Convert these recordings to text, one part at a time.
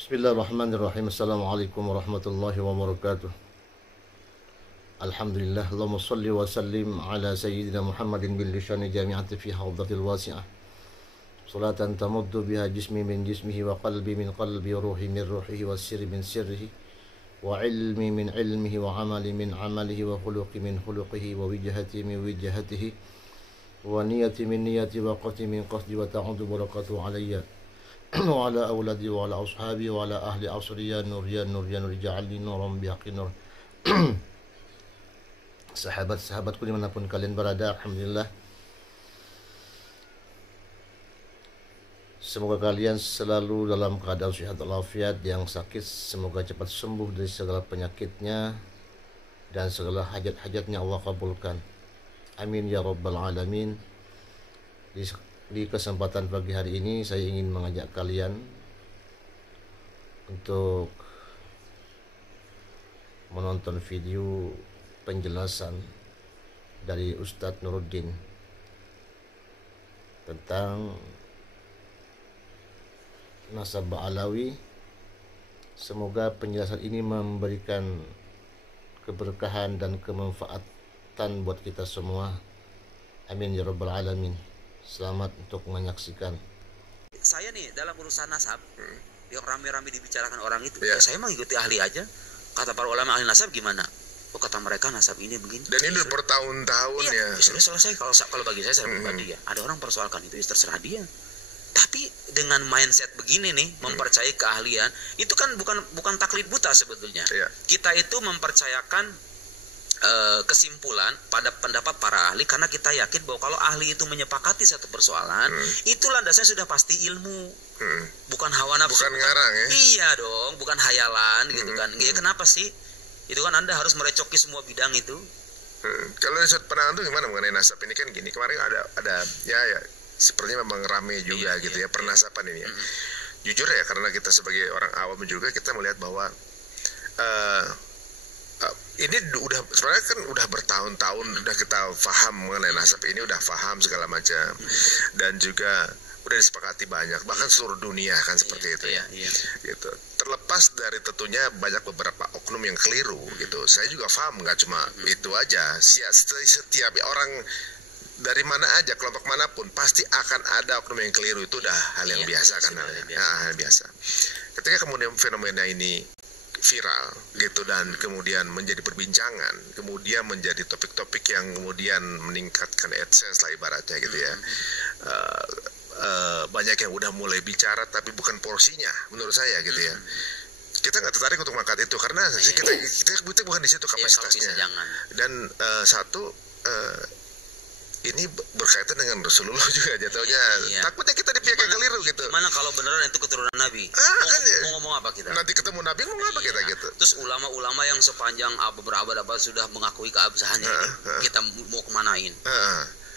Bismillahirrahmanirrahim. Assalamualaikum warahmatullahi wabarakatuh. Alhamdulillah. Allahumma salli wa sallim ala sayyidina Muhammadin bil lisani jami'ati fi hawdatil wasi'ah. Salatan tamuddu biha jismi min jismihi wa qalbi min qalbi wa ruhi min ruhihi wa sirri min sirrihi wa ilmi min ilmihi wa amali min amalihi wa khuluqi min khuluqihi wa wijhati min wijhatihi wa niyati min niyati wa qasdi min qasdi wa ta'udu barakatuhu alayya wa ala awladi wa ala ashabi wa ala ahli asri ya nur ya nur ya nur ja'alni nuran bihaqi nur. Sahabat-sahabatku dimanapun kalian berada, alhamdulillah, semoga kalian selalu dalam keadaan sehat walafiat. Yang sakit semoga cepat sembuh dari segala penyakitnya dan segala hajat-hajatnya Allah kabulkan, amin ya rabbal alamin. Di kesempatan pagi hari ini saya ingin mengajak kalian untuk menonton video penjelasan dari Ustadz Nuruddin tentang nasab Ba'alawi. Semoga penjelasan ini memberikan keberkahan dan kemanfaatan buat kita semua, amin ya rabbal alamin. Selamat untuk menyaksikan. Saya nih dalam urusan nasab yang rame-rame dibicarakan orang itu, ya saya mengikuti ahli aja. Kata para ulama ahli nasab gimana? Oh, kata mereka nasab ini begini. Dan ini bertahun-tahun ya. Sudah selesai. Kalau bagi saya pribadi ya, ada orang persoalkan itu, terserah dia. Tapi dengan mindset begini nih, mempercayai keahlian, itu kan bukan taklid buta sebetulnya. Kita itu mempercayakan kesimpulan pada pendapat para ahli karena kita yakin bahwa kalau ahli itu menyepakati satu persoalan, itu landasnya sudah pasti ilmu, bukan hawa nafsu, bukan ngarang ya. Iya dong, bukan hayalan gitu kan. Ya, kenapa sih? Itu kan Anda harus merecoki semua bidang itu. Kalau dari sudut pandangan itu gimana mengenai nasab ini? Kan gini, kemarin ada ya sepertinya memang rame juga gitu ya pernasaban ini ya. Jujur ya, karena kita sebagai orang awam juga kita melihat bahwa ini sebenarnya kan udah bertahun-tahun udah kita paham mengenai nasab ini, udah paham segala macam, dan juga udah disepakati banyak, bahkan seluruh dunia kan seperti itu ya. Gitu. Terlepas dari tentunya banyak beberapa oknum yang keliru gitu. Saya juga paham, nggak cuma itu aja. Setiap orang dari mana aja, kelompok manapun pasti akan ada oknum yang keliru, itu udah hal yang biasa kan, hal biasa. Ketika kemudian fenomena ini viral gitu dan kemudian menjadi perbincangan, kemudian menjadi topik-topik yang kemudian meningkatkan AdSense lah ibaratnya gitu ya. Banyak yang udah mulai bicara tapi bukan porsinya menurut saya gitu ya. Kita nggak tertarik untuk mengangkat itu karena kita bukan di situ kapasitasnya. Dan ini berkaitan dengan Rasulullah juga jatuhnya. Takutnya kita di pihak yang keliru gitu. Mana kalau beneran itu keturunan Nabi? Mau ngomong apa kita? Nanti ketemu Nabi mau ngomong apa kita gitu. Terus ulama-ulama yang sepanjang beberapa abad sudah mengakui keabsahannya, kita mau kemanain?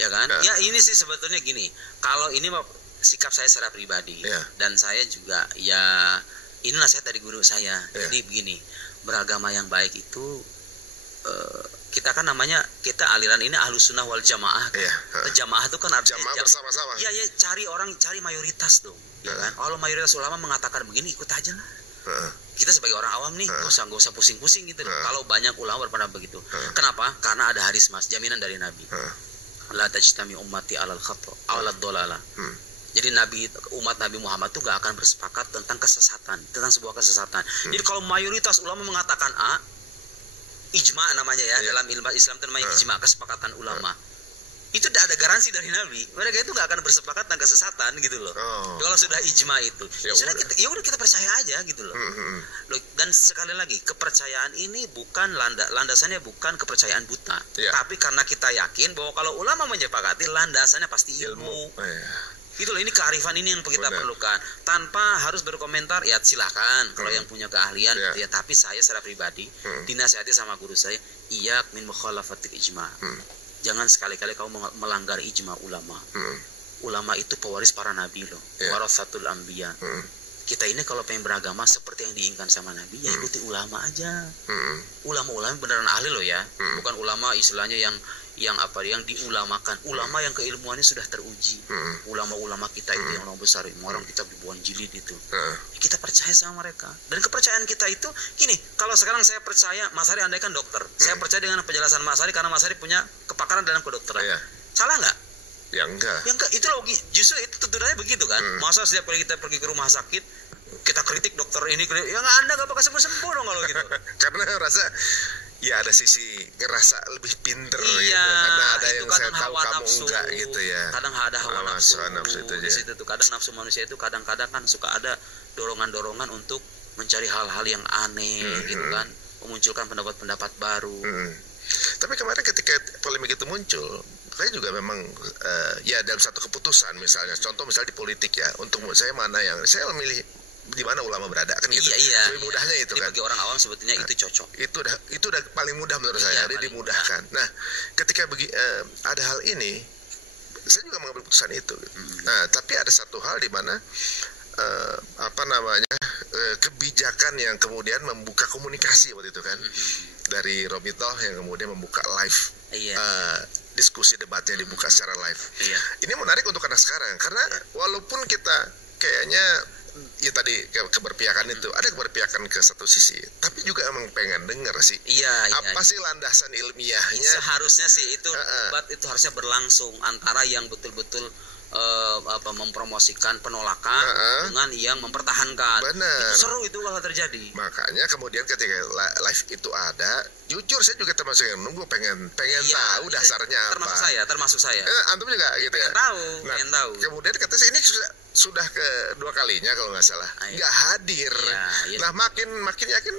Ya kan? Ya ini sih sebetulnya gini. Kalau ini sikap saya secara pribadi dan saya juga ya ini nasihat dari guru saya. Jadi begini, beragama yang baik itu kita kan namanya, kita aliran ini ahlus sunnah wal jamaah kan? Jamaah itu kan artinya jamaah bersama-sama. Iya, cari mayoritas dong, ya kan? Kalau mayoritas ulama mengatakan begini, ikut aja lah. Kita sebagai orang awam nih, nggak usah pusing-pusing gitu. Kalau banyak ulama berpendapat begitu, kenapa? Karena ada hadis mas, jaminan dari Nabi. La tajtami ummati alal khata, alal dolala. Jadi umat Nabi Muhammad itu gak akan bersepakat tentang kesesatan, tentang sebuah kesesatan. Jadi kalau mayoritas ulama mengatakan A, ijma namanya ya, dalam ilmu Islam itu namanya ijma, kesepakatan ulama. Itu tidak ada garansi dari Nabi. Mereka itu nggak akan bersepakat tentang kesesatan gitu loh. Kalau sudah ijma itu, sudah kita percaya aja gitu loh. Dan sekali lagi, kepercayaan ini bukan landasannya bukan kepercayaan buta, tapi karena kita yakin bahwa kalau ulama menyepakati, landasannya pasti ilmu. Itulah, ini kearifan ini yang kita perlukan. Tanpa harus berkomentar, ya silahkan kalau yang punya keahlian ya. Tapi saya secara pribadi dinasihati sama guru saya, iyak min mukhalafatil ijma. Jangan sekali-kali kamu melanggar ijma ulama. Ulama itu pewaris para nabi loh, warasatul anbiya. Kita ini kalau pengen beragama seperti yang diinginkan sama Nabi, ya ikuti ulama aja. Ulama-ulama beneran ahli loh ya, bukan ulama istilahnya yang yang diulamakan, ulama yang keilmuannya sudah teruji. Ulama-ulama kita itu yang orang besar, orang kita ribuan jilid itu. Kita percaya sama mereka. Dan kepercayaan kita itu gini, kalau sekarang saya percaya Mas Hari andai kan dokter, saya percaya dengan penjelasan Mas Hari karena Mas Hari punya kepakaran dalam kedokteran. Salah nggak? Ya enggak. Ya enggak, itu justru itu tuntunannya begitu kan. Masa setiap kali kita pergi ke rumah sakit kita kritik dokter ini, ya Anda nggak bakal sembuh dong kalau gitu. Karena rasa ya ada sisi ngerasa lebih pinter gitu. Karena ada yang saya kadang tahu hawa kamu nafsu, enggak gitu ya. Kadang ada hawa nafsu itu di situ tuh. Kadang nafsu manusia itu kadang-kadang kan suka ada dorongan-dorongan untuk mencari hal-hal yang aneh gitu kan, memunculkan pendapat-pendapat baru. Tapi kemarin ketika polemik itu muncul, saya juga memang ya dalam satu keputusan misalnya, contoh misalnya di politik ya, untuk saya mana yang saya memilih di mana ulama berada kan gitu. Lebih mudahnya itu kan. Bagi orang awam sebetulnya itu cocok. Itu udah paling mudah menurut saya, dia dimudahkan. Nah, ketika ada hal ini, saya juga mengambil keputusan itu. Gitu. Nah, tapi ada satu hal di mana kebijakan yang kemudian membuka komunikasi waktu itu kan, dari Romitoh yang kemudian membuka live diskusi debatnya dibuka secara live. Ini menarik untuk anak sekarang karena walaupun kita kayaknya ya tadi keberpihakan itu ada keberpihakan ke satu sisi, tapi juga emang pengen denger sih apa sih landasan ilmiahnya. Seharusnya sih itu debat itu harusnya berlangsung antara yang betul-betul mempromosikan penolakan dengan yang mempertahankan. Itu seru itu kalau terjadi. Makanya kemudian ketika live itu ada, jujur saya juga termasuk yang nunggu pengen tahu dasarnya apa. Termasuk saya. Antum juga gitu ya. Pengen tahu. Kemudian kata saya ini sudah kedua kalinya kalau nggak salah nggak hadir. Nah makin yakin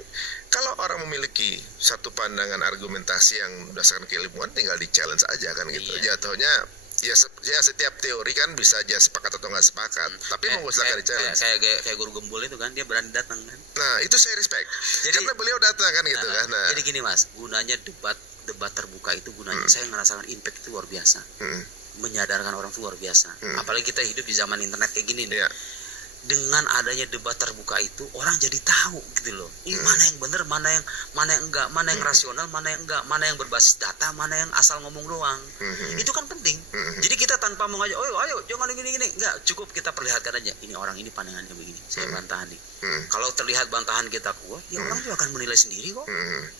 kalau orang memiliki satu pandangan argumentasi yang berdasarkan keilmuan tinggal di challenge aja kan gitu. Jatuhnya ya setiap teori kan bisa aja sepakat atau nggak sepakat, tapi mau silakan di-challenge. Kayak guru gembul itu kan, dia berani datang kan. Nah itu saya respect, karena beliau datang kan gitu kan. Jadi gini Mas, gunanya debat terbuka itu gunanya saya ngerasakan impact itu luar biasa, menyadarkan orang itu luar biasa. Apalagi kita hidup di zaman internet kayak gini nih. Dengan adanya debat terbuka itu orang jadi tahu gitu loh. Ini mana yang benar, mana yang enggak, mana yang rasional, mana yang enggak, mana yang berbasis data, mana yang asal ngomong doang. Itu kan penting. Jadi kita tanpa mengajak, ayo jangan gini-gini, enggak, cukup kita perlihatkan aja. Ini orang ini pandangannya begini, saya bantahan nih. Kalau terlihat bantahan kita kuat, ya orang juga akan menilai sendiri kok.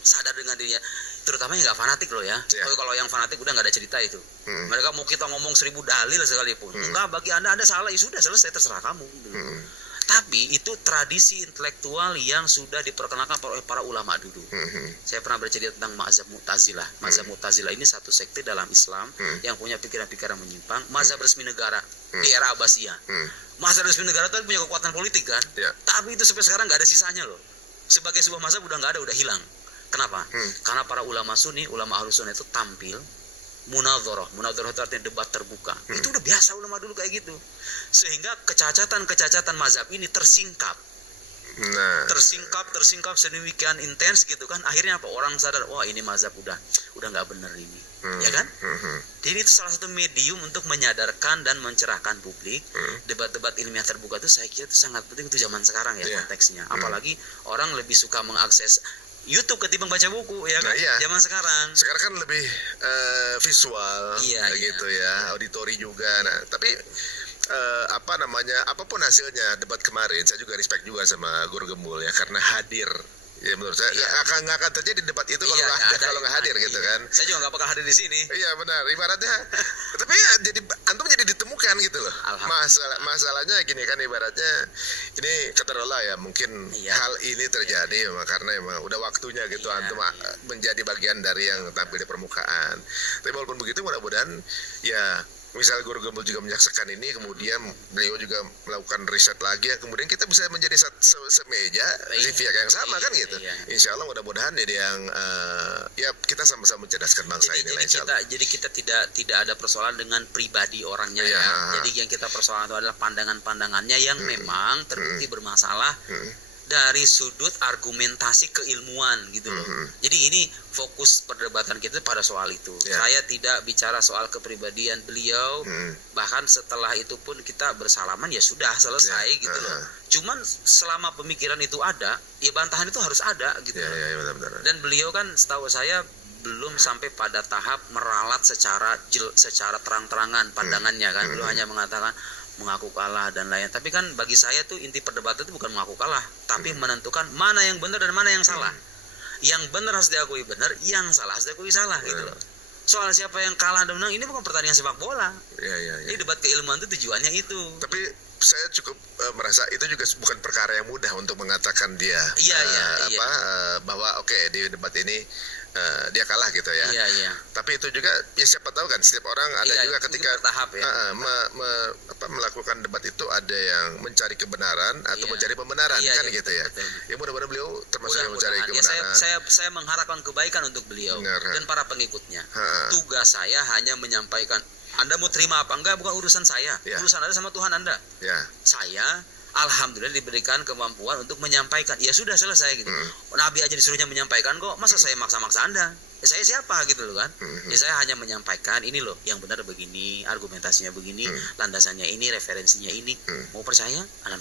Sadar dengan dirinya. Terutama yang nggak fanatik loh ya. Kalau yang fanatik udah nggak ada cerita itu. Mereka mau kita ngomong 1000 dalil sekalipun, enggak, bagi anda salah, ya sudah, selesai, terserah kamu. Tapi itu tradisi intelektual yang sudah diperkenalkan oleh para ulama dulu. Saya pernah bercerita tentang mazhab Mu'tazilah. Mazhab Mu'tazilah ini satu sekte dalam Islam yang punya pikiran-pikiran menyimpang. Mazhab resmi negara di era Abbasiyah. Mazhab resmi negara itu punya kekuatan politik kan. Tapi itu sampai sekarang nggak ada sisanya loh. Sebagai sebuah mazhab udah nggak ada, udah hilang. Kenapa? Karena para ulama Sunni, ulama Ahlus Sunnah itu tampil munadharah itu artinya debat terbuka. Itu udah biasa ulama dulu kayak gitu. Sehingga kecacatan mazhab ini tersingkap. Tersingkap sedemikian intens gitu kan. Akhirnya apa? Orang sadar, wah ini mazhab udah nggak bener ini. Ya kan? Jadi itu salah satu medium untuk menyadarkan dan mencerahkan publik. Debat-debat ilmiah terbuka itu saya kira itu sangat penting untuk zaman sekarang ya konteksnya. Apalagi orang lebih suka mengakses YouTube ketimbang baca buku ya kan. Zaman sekarang kan lebih visual gitu ya, auditori juga. Nah tapi apapun hasilnya debat kemarin, saya juga respect juga sama Guru Gembul ya, karena hadir. Ya menurut saya nggak akan terjadi debat itu kalau nggak hadir gitu kan. Saya juga nggak bakal hadir di sini. Iya benar, ibaratnya. Tapi ya antum jadi ditemukan gitu loh. Masalahnya gini kan, ibaratnya ini katakanlah ya mungkin hal ini terjadi karena emang udah waktunya gitu antum menjadi bagian dari yang tampil di permukaan. Tapi walaupun begitu mudah-mudahan ya misal Guru Gembul juga menyaksikan ini, kemudian beliau juga melakukan riset lagi, kemudian kita bisa menjadi semeja di pihak yang sama kan gitu. Insya Allah mudah-mudahan jadi yang ya kita sama-sama mencerdaskan bangsa ini. Jadi kita tidak ada persoalan dengan pribadi orangnya ya. Jadi yang kita persoalan itu adalah pandangan-pandangannya yang memang terbukti bermasalah dari sudut argumentasi keilmuan gitu loh. Jadi ini fokus perdebatan kita pada soal itu. Saya tidak bicara soal kepribadian beliau. Bahkan setelah itu pun kita bersalaman ya sudah selesai gitu loh. Cuman selama pemikiran itu ada, ya bantahan itu harus ada gitu. Benar-benar. Dan beliau kan setahu saya belum sampai pada tahap meralat secara terang-terangan pandangannya kan. Beliau hanya mengatakan mengaku kalah dan lain. Tapi kan bagi saya tuh inti perdebatan itu bukan mengaku kalah, tapi menentukan mana yang benar dan mana yang salah. Yang benar harus diakui benar, yang salah harus diakui salah gitu loh. Soal siapa yang kalah dan menang ini bukan pertandingan sepak bola. Ini debat keilmuan itu tujuannya itu. Tapi saya cukup merasa itu juga bukan perkara yang mudah untuk mengatakan dia bahwa oke, di debat ini dia kalah gitu ya. Tapi itu juga ya siapa tahu kan setiap orang ada juga ketika bertahap ya. Melakukan debat itu ada yang mencari kebenaran atau mencari pembenaran kan gitu ya. Betul. Ya mudah-mudahan beliau termasuk yang mencari kebenaran. Saya mengharapkan kebaikan untuk beliau dan para pengikutnya. Tugas saya hanya menyampaikan. Anda mau terima apa enggak bukan urusan saya. Urusan Anda sama Tuhan Anda. Saya alhamdulillah diberikan kemampuan untuk menyampaikan. Ya sudah selesai gitu. Nabi aja disuruhnya menyampaikan kok. Masa saya maksa-maksa Anda? Ya saya siapa gitu loh kan. Ya saya hanya menyampaikan ini loh yang benar begini, argumentasinya begini, landasannya ini, referensinya ini. Mau percaya? Anda